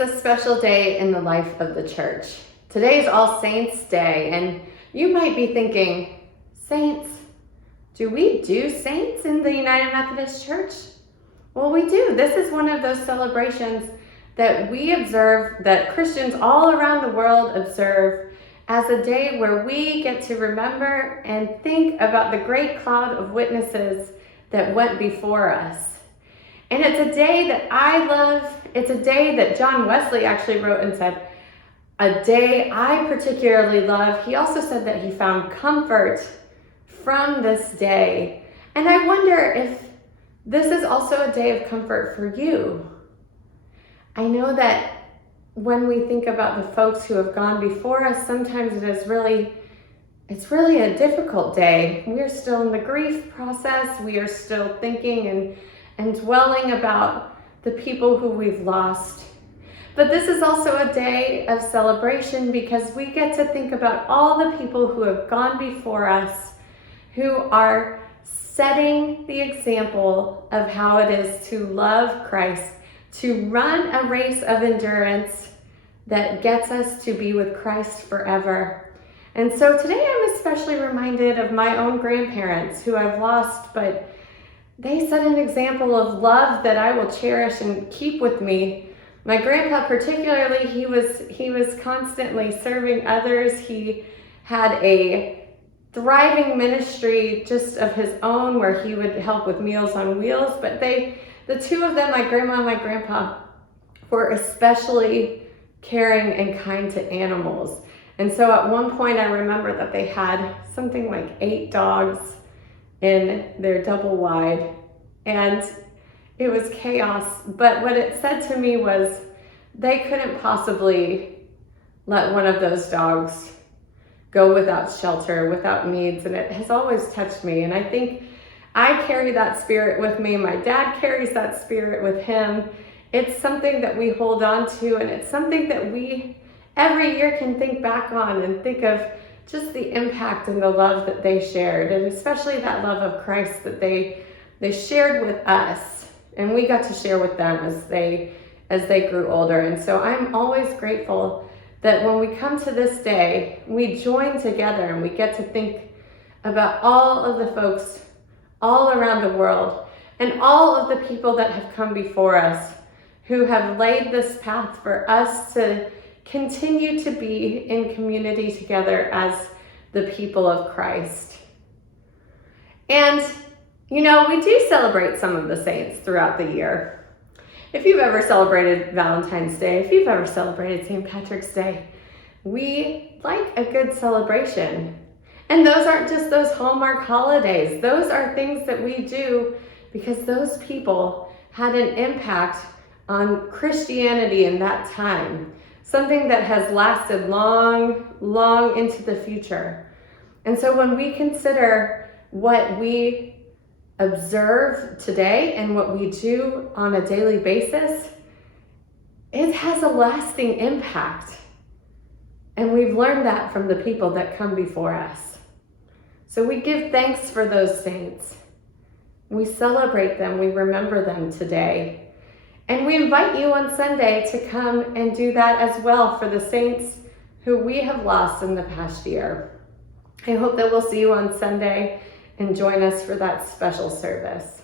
is a special day in the life of the church. Today is All Saints' Day, and you might be thinking, saints? Do we do saints in the United Methodist Church? Well, we do. This is one of those celebrations that we observe, that Christians all around the world observe, as a day where we get to remember and think about the great cloud of witnesses that went before us. And it's a day that I love. It's a day that John Wesley actually wrote and said, a day I particularly love. He also said that he found comfort from this day. And I wonder if this is also a day of comfort for you. I know that when we think about the folks who have gone before us, sometimes it's really a difficult day. We are still in the grief process. We are still thinking and dwelling about the people who we've lost. But this is also a day of celebration because we get to think about all the people who have gone before us, who are setting the example of how it is to love Christ, to run a race of endurance that gets us to be with Christ forever. And so today I'm especially reminded of my own grandparents who I've lost, but they set an example of love that I will cherish and keep with me. My grandpa particularly, he was constantly serving others. He had a thriving ministry just of his own where he would help with Meals on Wheels. But the two of them, my grandma and my grandpa, were especially caring and kind to animals. And so at one point I remember that they had something like 8 dogs in their double wide, and it was chaos. But what it said to me was they couldn't possibly let one of those dogs go without shelter, without needs, and it has always touched me. And I think I carry that spirit with me. My dad carries that spirit with him. It's something that we hold on to, and it's something that we every year can think back on and think of just the impact and the love that they shared, and especially that love of Christ that they shared with us, and we got to share with them as they grew older. And so I'm always grateful that when we come to this day, we join together and we get to think about all of the folks all around the world and all of the people that have come before us who have laid this path for us to continue to be in community together as the people of Christ. And, you know, we do celebrate some of the saints throughout the year. If you've ever celebrated Valentine's Day, if you've ever celebrated St. Patrick's Day, we like a good celebration. And those aren't just those Hallmark holidays. Those are things that we do because those people had an impact on Christianity in that time. Something that has lasted long, long into the future. And so when we consider what we observe today and what we do on a daily basis, it has a lasting impact. And we've learned that from the people that come before us. So we give thanks for those saints. We celebrate them, we remember them today. And we invite you on Sunday to come and do that as well for the saints who we have lost in the past year. I hope that we'll see you on Sunday and join us for that special service.